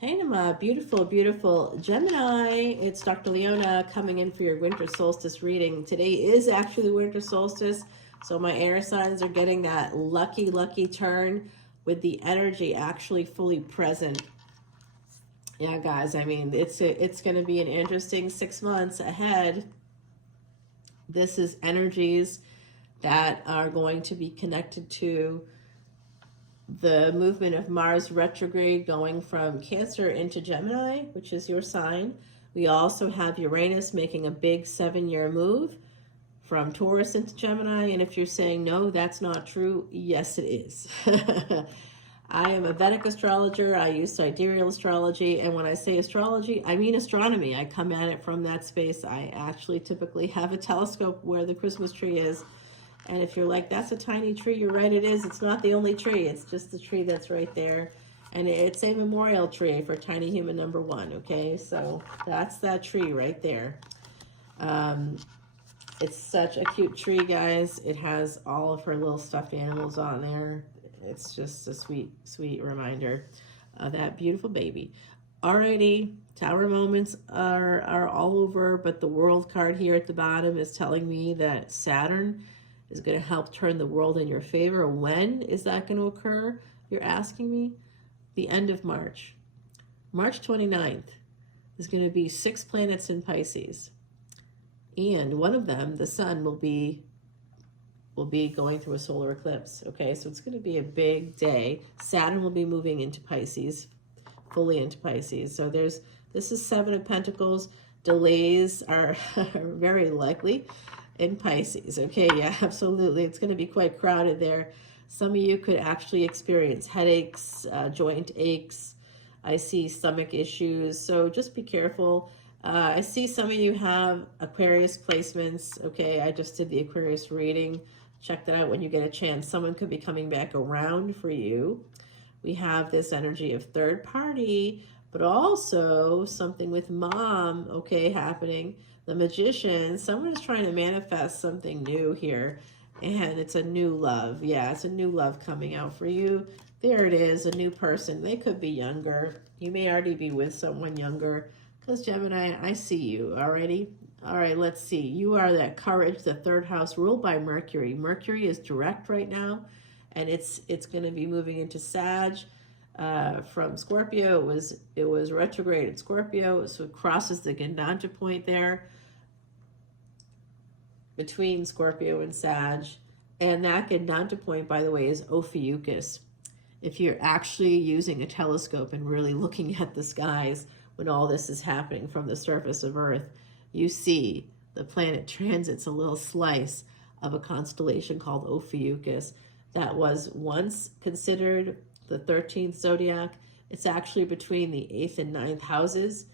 Hey Nama, beautiful, beautiful Gemini. It's Dr. Leona coming in for your winter solstice reading. Today is actually the winter solstice, so my air signs are getting that lucky, lucky turn with the energy actually fully present. Yeah, guys, I mean, it's going to be an interesting 6 months ahead. This is energies that are going to be connected to the movement of Mars retrograde going from Cancer into Gemini, which is your sign. We also have Uranus making a big 7-year move from Taurus into Gemini. And if you're saying, no, that's not true, yes, it is. I am a Vedic astrologer. I use sidereal astrology. And when I say astrology, I mean astronomy. I come at it from that space. I actually typically have a telescope where the Christmas tree is. And if you're like, that's a tiny tree, you're right, it is. It's not the only tree. It's just the tree that's right there. And it's a memorial tree for tiny human number 1, okay? So that's that tree right there. It's such a cute tree, guys. It has all of her little stuffed animals on there. It's just a sweet, sweet reminder of that beautiful baby. Alrighty, Tower moments are all over, but the World card here at the bottom is telling me that Saturn is going to help turn the world in your favor. When is that going to occur? You're asking me? The end of March. March 29th is going to be 6 planets in Pisces. And one of them, the sun, will be going through a solar eclipse. Okay, so it's going to be a big day. Saturn will be moving into Pisces, fully into Pisces. So this is 7 of Pentacles. Delays are very likely in Pisces. Okay, yeah, absolutely. It's going to be quite crowded there. Some of you could actually experience headaches, joint aches. I see stomach issues, so just be careful. I see some of you have Aquarius placements. Okay, I just did the Aquarius reading. Check that out when you get a chance. Someone could be coming back around for you. We have this energy of third party, but also something with mom, okay, happening. The Magician, someone is trying to manifest something new here, and it's a new love. Yeah, it's a new love coming out for you. There it is, a new person. They could be younger. You may already be with someone younger, because Gemini, I see you already. All right, let's see. You are that courage, the 3rd house, ruled by Mercury. Mercury is direct right now, and it's going to be moving into Sag. From Scorpio, it was retrograde at Scorpio, so it crosses the Gandanta point there between Scorpio and Sag. And that Gandanta point, by the way, is Ophiuchus. If you're actually using a telescope and really looking at the skies when all this is happening from the surface of Earth, you see the planet transits a little slice of a constellation called Ophiuchus that was once considered the 13th zodiac. It's actually between the 8th and 9th houses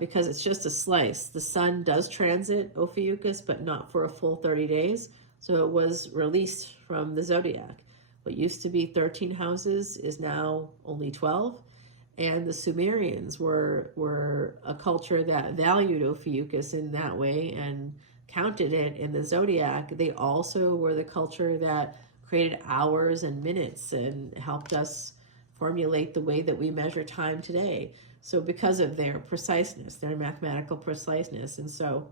because it's just a slice. The sun does transit Ophiuchus, but not for a full 30 days. So it was released from the zodiac. What used to be 13 houses is now only 12. And the Sumerians were a culture that valued Ophiuchus in that way and counted it in the zodiac. They also were the culture that created hours and minutes and helped us formulate the way that we measure time today. So because of their preciseness, their mathematical preciseness. And so,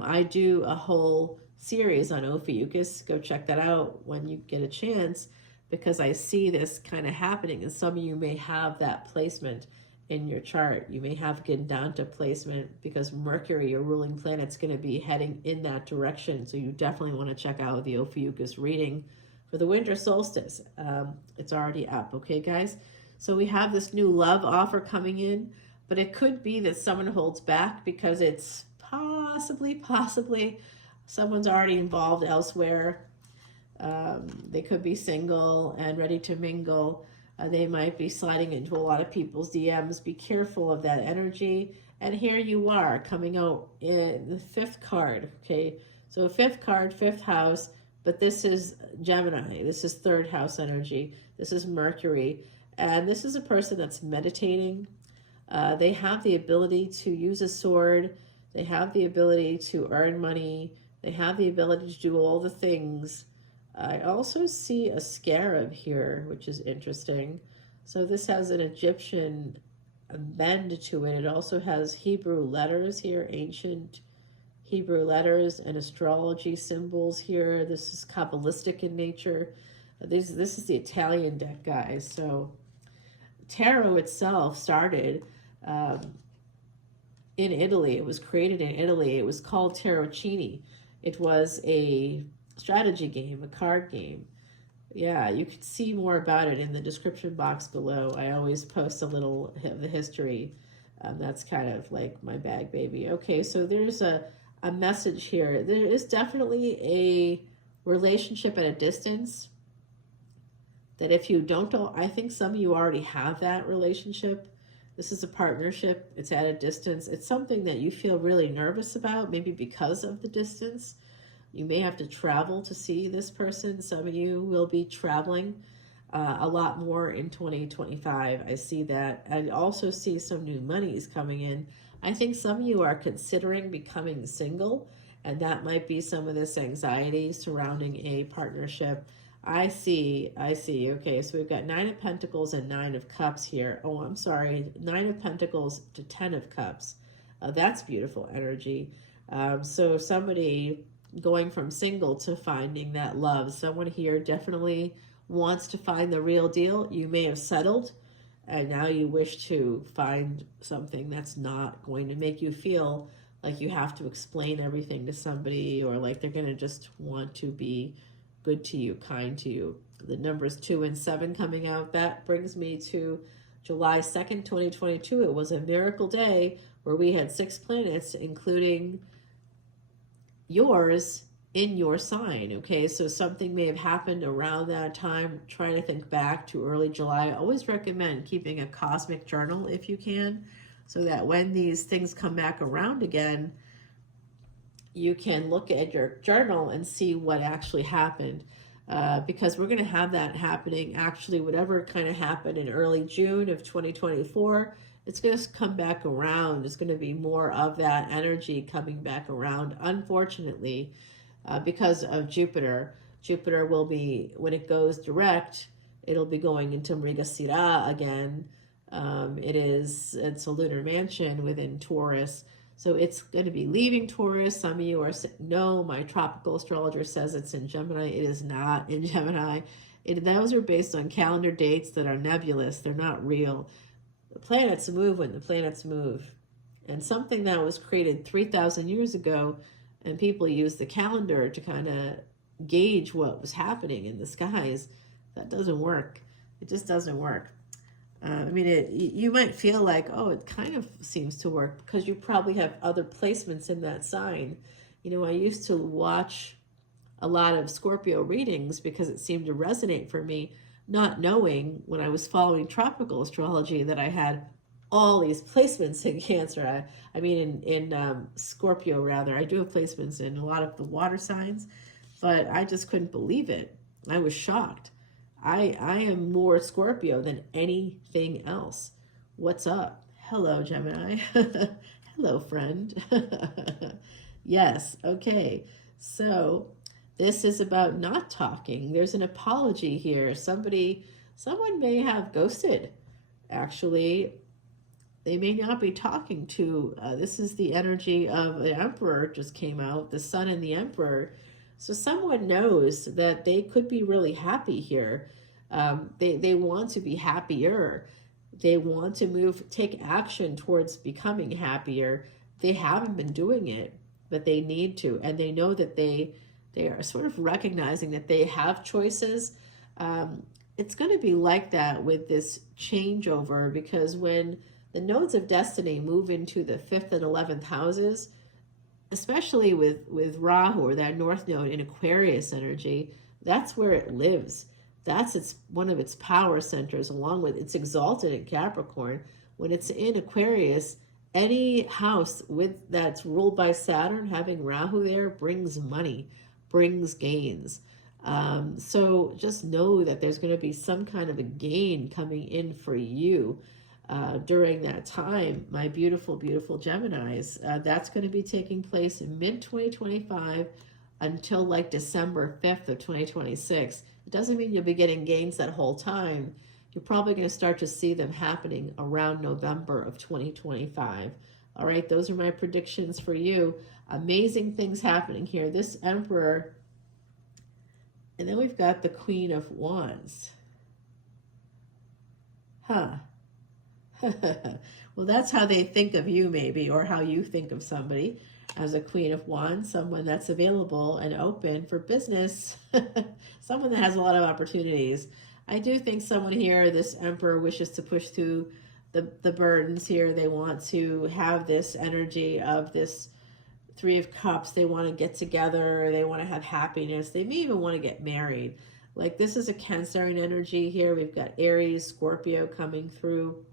I do a whole series on Ophiuchus. Go check that out when you get a chance, because I see this kind of happening. And some of you may have that placement in your chart. You may have Gandanta placement because Mercury, your ruling planet, is going to be heading in that direction. So you definitely want to check out the Ophiuchus reading for the winter solstice. It's already up, okay, guys? So we have this new love offer coming in, but it could be that someone holds back because it's possibly someone's already involved elsewhere. They could be single and ready to mingle. They might be sliding into a lot of people's DMs. Be careful of that energy. And here you are coming out in the 5th card, okay? So 5th card, 5th house, but this is Gemini. This is 3rd house energy. This is Mercury. And this is a person that's meditating. They have the ability to use a sword. They have the ability to earn money. They have the ability to do all the things. I also see a scarab here, which is interesting. So this has an Egyptian a bend to it. It also has Hebrew letters here, ancient Hebrew letters and astrology symbols here. This is Kabbalistic in nature. This is the Italian deck, guys. So tarot itself started in Italy. It was created in Italy. It was called Tarocchini. It was a strategy game, a card game. Yeah, you can see more about it in the description box below. I always post a little of the history. That's kind of like my bag, baby. Okay, so there's a message here. There is definitely a relationship at a distance that if you don't, I think some of you already have that relationship. This is a partnership. It's at a distance. It's something that you feel really nervous about, maybe because of the distance. You may have to travel to see this person. Some of you will be traveling a lot more in 2025. I see that. I also see some new monies coming in. I think some of you are considering becoming single, and that might be some of this anxiety surrounding a partnership. I see. Okay, so we've got 9 of Pentacles and 9 of Cups here. Oh, I'm sorry. 9 of Pentacles to 10 of Cups. That's beautiful energy. So somebody going from single to finding that love. Someone here definitely wants to find the real deal. You may have settled, and now you wish to find something that's not going to make you feel like you have to explain everything to somebody, or like they're going to just want to be good to you, kind to you. The numbers 2 and 7 coming out. That brings me to July 2nd, 2022. It was a miracle day where we had 6 planets, including yours, in your sign. Okay, so something may have happened around that time. Trying to think back to early July. I always recommend keeping a cosmic journal if you can, so that when these things come back around again, you can look at your journal and see what actually happened. Because we're going to have that happening, actually, whatever kind of happened in early June of 2024, it's going to come back around. It's going to be more of that energy coming back around, unfortunately, because of Jupiter. Jupiter will be, when it goes direct, it'll be going into Mrigasira again. It's a lunar mansion within Taurus. So it's going to be leaving Taurus. Some of you are saying, no, my tropical astrologer says it's in Gemini. It is not in Gemini. Those are based on calendar dates that are nebulous. They're not real. The planets move when the planets move. And something that was created 3,000 years ago, and people use the calendar to kind of gauge what was happening in the skies, that doesn't work. It just doesn't work. You might feel like, oh, it kind of seems to work because you probably have other placements in that sign. You know, I used to watch a lot of Scorpio readings because it seemed to resonate for me, not knowing when I was following tropical astrology that I had all these placements in Cancer. In Scorpio, rather. I do have placements in a lot of the water signs, but I just couldn't believe it. I was shocked. I am more Scorpio than anything else. What's up? Hello, Gemini. Hello, friend. Yes, okay. So this is about not talking. There's an apology here. Someone may have ghosted. Actually, they may not be talking to. This is the energy of the Emperor just came out, the Sun and the Emperor. So someone knows that they could be really happy here. They want to be happier. They want to take action towards becoming happier. They haven't been doing it, but they need to. And they know that they are sort of recognizing that they have choices. It's going to be like that with this changeover, because when the nodes of destiny move into the 5th and 11th houses, especially with Rahu, or that North Node in Aquarius energy, that's where it lives. That's one of its power centers, along with it's exalted in Capricorn. When it's in Aquarius, any house that's ruled by Saturn, having Rahu there, brings money, brings gains. So just know that there's going to be some kind of a gain coming in for you during that time, my beautiful, beautiful Geminis. That's going to be taking place in mid-2025 until like December 5th of 2026. It doesn't mean you'll be getting gains that whole time. You're probably going to start to see them happening around November of 2025. All right, those are my predictions for you. Amazing things happening here. This Emperor, and then we've got the Queen of Wands. Huh. Well, that's how they think of you, maybe, or how you think of somebody as a Queen of Wands, someone that's available and open for business, someone that has a lot of opportunities. I do think someone here, this Emperor, wishes to push through the burdens here. They want to have this energy of this Three of Cups. They want to get together. They want to have happiness. They may even want to get married. Like, this is a Cancerian energy here. We've got Aries, Scorpio coming through.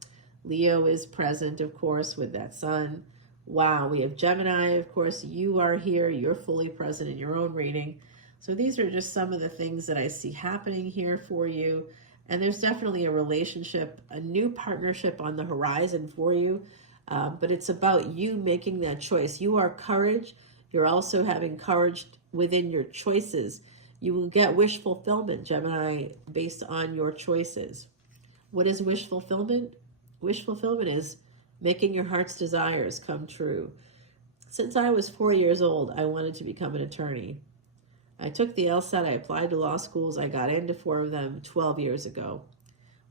Leo is present, of course, with that sun. Wow, we have Gemini, of course. You are here. You're fully present in your own reading. So these are just some of the things that I see happening here for you. And there's definitely a relationship, a new partnership on the horizon for you. But it's about you making that choice. You are courage. You're also having courage within your choices. You will get wish fulfillment, Gemini, based on your choices. What is wish fulfillment? Wish fulfillment is making your heart's desires come true. Since I was 4 years old, I wanted to become an attorney. I took the LSAT, I applied to law schools, I got into 4 of them 12 years ago.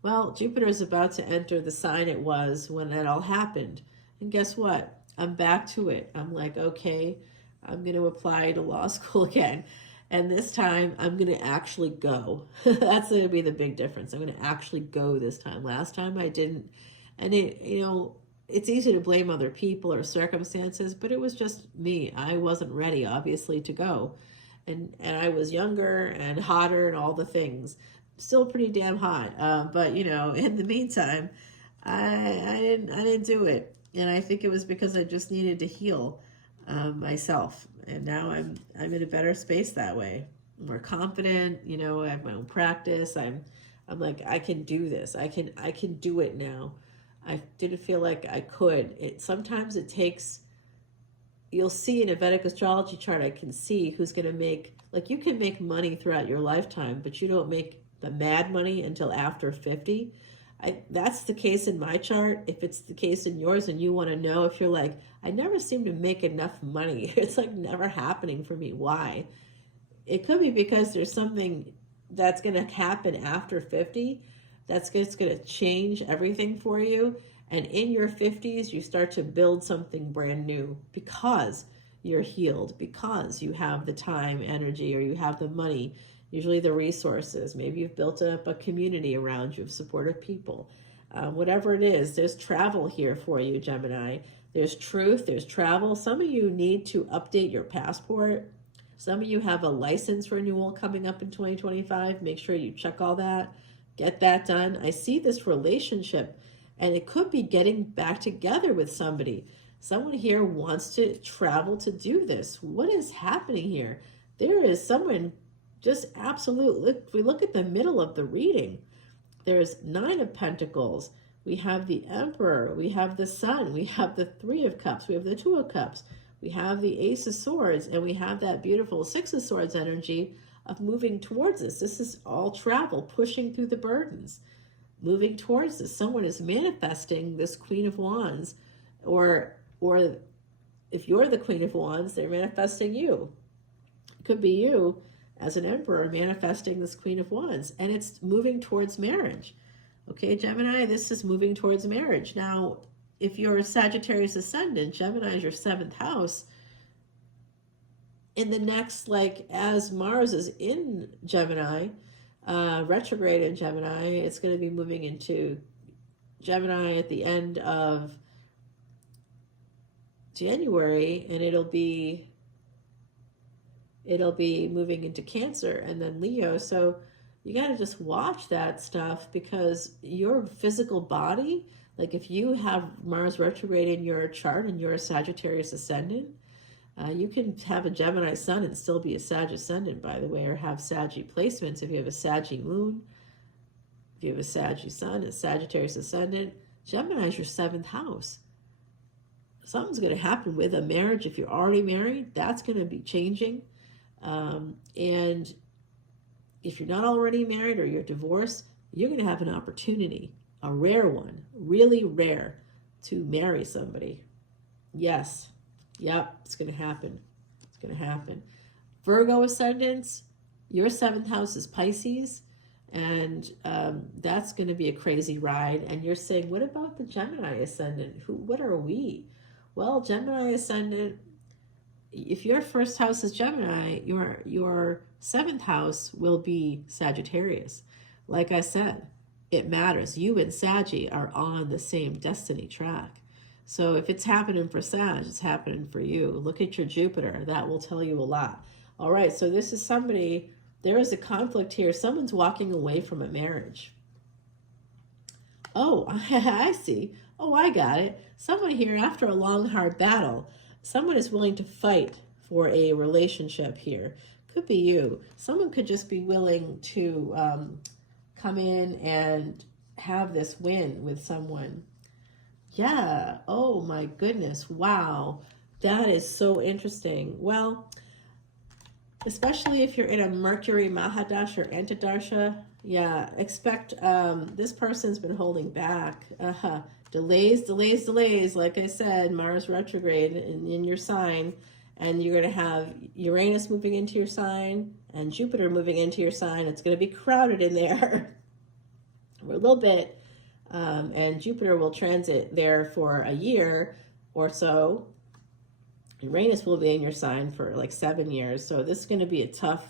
Well, Jupiter is about to enter the sign it was when that all happened. And guess what? I'm back to it. I'm like, okay, I'm going to apply to law school again. And this time, I'm going to actually go. That's going to be the big difference. I'm going to actually go this time. Last time, I didn't. And, it's easy to blame other people or circumstances, but it was just me. I wasn't ready, obviously, to go. And I was younger and hotter and all the things. Still pretty damn hot. But, in the meantime, I didn't do it. And I think it was because I just needed to heal myself. And now I'm in a better space that way. I'm more confident, I have my own practice. I'm like, I can do this. I can do it now. I didn't feel like I could. Sometimes it takes, you'll see in a Vedic astrology chart, I can see who's going to make, like, you can make money throughout your lifetime, but you don't make the mad money until after 50. That's the case in my chart. If it's the case in yours and you want to know, if you're like, I never seem to make enough money, it's like never happening for me. Why? It could be because there's something that's going to happen after 50 that's going to change everything for you. And in your 50s, you start to build something brand new because you're healed, because you have the time, energy, or you have the money, usually the resources. Maybe you've built up a community around you of supportive people. Whatever it is, there's travel here for you, Gemini. There's truth, there's travel. Some of you need to update your passport. Some of you have a license renewal coming up in 2025. Make sure you check all that. Get that done. I see this relationship, and it could be getting back together with somebody. Someone here wants to travel to do this. What is happening here? There is someone just absolute. Look, if we look at the middle of the reading, there's 9 of Pentacles. We have the Emperor. We have the Sun. We have the 3 of Cups. We have the 2 of Cups. We have the Ace of Swords. And we have that beautiful 6 of Swords energy of moving towards this. This is all travel, pushing through the burdens, moving towards this. Someone is manifesting this Queen of Wands, or if you're the Queen of Wands, they're manifesting you. It could be you as an Emperor manifesting this Queen of Wands, and it's moving towards marriage. Okay, Gemini, this is moving towards marriage. Now, if you're a Sagittarius Ascendant, Gemini is your 7th house. In the next, as Mars is in Gemini, retrograde in Gemini, it's going to be moving into Gemini at the end of January, and it'll be moving into Cancer and then Leo. So you got to just watch that stuff, because your physical body, like if you have Mars retrograde in your chart and you're a Sagittarius Ascendant, you can have a Gemini Sun and still be a Sag Ascendant, by the way, or have Saggy placements. If you have a Saggy Moon, if you have a Saggy Sun, a Sagittarius Ascendant, Gemini is your 7th house. Something's going to happen with a marriage. If you're already married, that's going to be changing. And if you're not already married or you're divorced, you're going to have an opportunity, a rare one, really rare, to marry somebody. Yes. Yep, it's going to happen. It's going to happen. Virgo ascendants, your 7th house is Pisces, and that's going to be a crazy ride. And you're saying, what about the Gemini ascendant? What are we? Well, Gemini ascendant, if your first house is Gemini, your 7th house will be Sagittarius. Like I said, it matters. You and Saggy are on the same destiny track. So if it's happening for Sag, it's happening for you. Look at your Jupiter. That will tell you a lot. All right, so this is somebody, there is a conflict here. Someone's walking away from a marriage. Oh, I see. Oh, I got it. Someone here, after a long, hard battle, someone is willing to fight for a relationship here. Could be you. Someone could just be willing to come in and have this win with someone. Yeah. Oh, my goodness. Wow. That is so interesting. Well, especially if you're in a Mercury Mahadasha or Antidasha, yeah, expect this person's been holding back. Delays. Like I said, Mars retrograde in your sign, and you're going to have Uranus moving into your sign and Jupiter moving into your sign. It's going to be crowded in there for a little bit, and Jupiter will transit there for a year or so. Uranus will be in your sign for like 7 years, so this is going to be a tough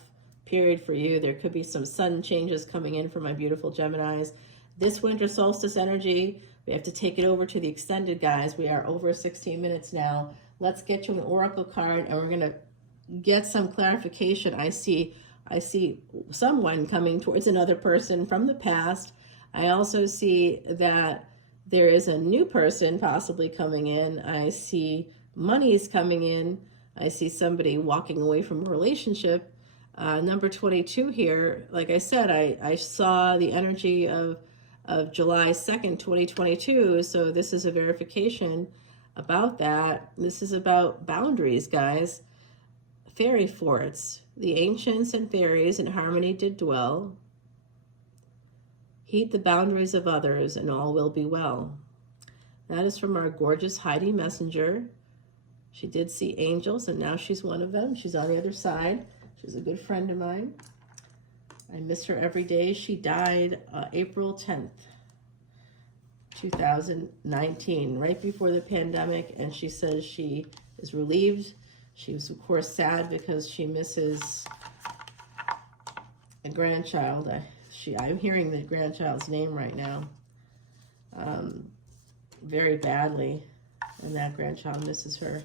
period for you. There could be some sudden changes coming in for my beautiful Geminis. This winter solstice energy, we have to take it over to the extended, guys. We are over 16 minutes now. Let's get you an oracle card, and we're going to get some clarification. I see someone coming towards another person from the past. I also see that there is a new person possibly coming in. I see money is coming in. I see somebody walking away from a relationship. Number 22 here, like I said, I saw the energy of July 2nd, 2022. So this is a verification about that. This is about boundaries, guys. Fairy forts. The ancients and fairies in harmony did dwell. Heed the boundaries of others, and all will be well. That is from our gorgeous Heidi Messenger. She did see angels, and now she's one of them. She's on the other side. She's a good friend of mine. I miss her every day. She died April 10th, 2019, right before the pandemic, and she says she is relieved. She was, of course, sad because she misses a grandchild. I'm hearing the grandchild's name right now very badly, and that grandchild misses her.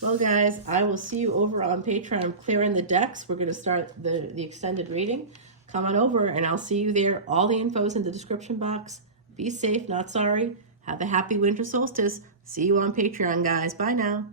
Well, guys, I will see you over on Patreon. I'm clearing the decks. We're going to start the extended reading. Come on over, and I'll see you there. All the info's in the description box. Be safe, not sorry. Have a happy winter solstice. See you on Patreon, guys. Bye now.